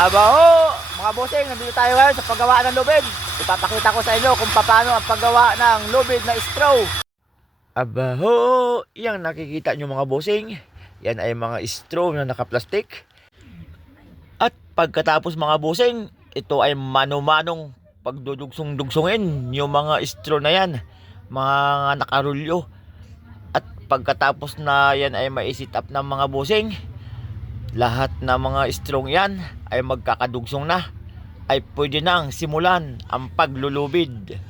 Aba ho, mga bossing, nandito tayo ngayon sa paggawa ng lubid. Ipapakita ko sa inyo kung paano ang paggawa ng lubid na straw. Aba ho, yung nakikita nyo mga bossing, yan ay mga straw na nakaplastik. At pagkatapos mga bossing, ito ay mano-manong pagdudugsong-dugsongin yung mga straw na yan, mga nakarulyo. At pagkatapos na yan ay maisit up ng mga bossing, lahat ng mga strong yan ay magkakadugsong na, ay pwede nang simulan ang paglulubid.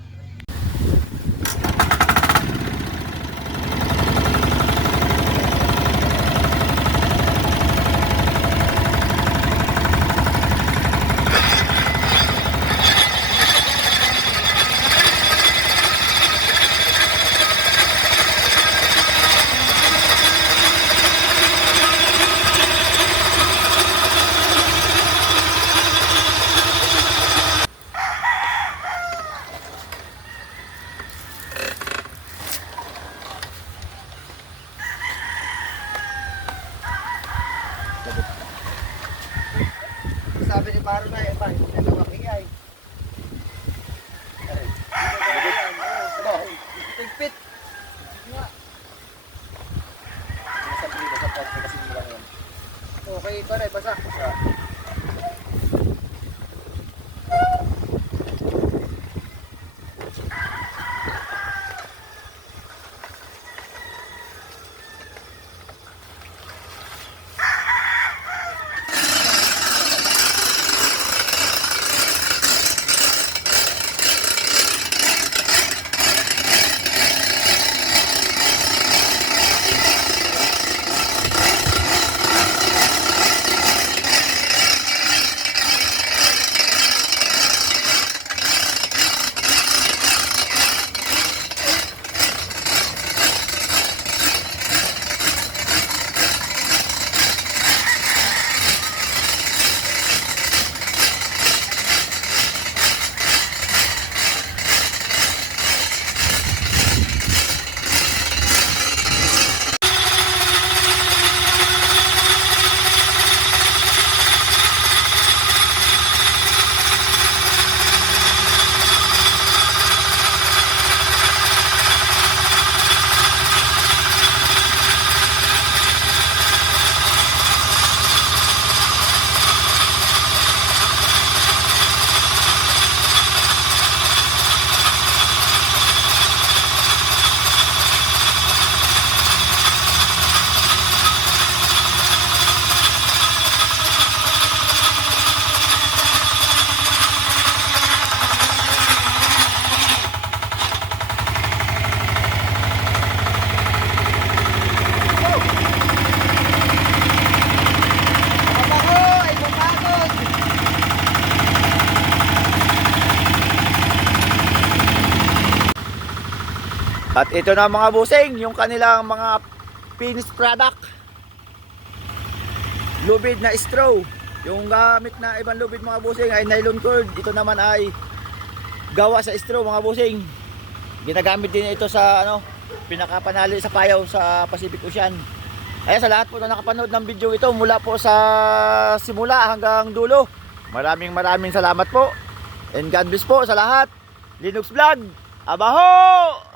Sabi ni Paro na eh, hindi na makingay. Pigpit. Okay, pare, basa. At ito na mga bossing, yung kanilang mga finished product. Lubid na straw. Yung gamit na ibang lubid mga bossing ay nylon cord. Ito naman ay gawa sa straw mga bossing. Ginagamit din ito sa pinakapanali sa payaw sa Pacific Ocean. Kaya sa lahat po na nakapanood ng video ito mula po sa simula hanggang dulo, maraming salamat po. And God bless po sa lahat. Linux Vlog, abaho!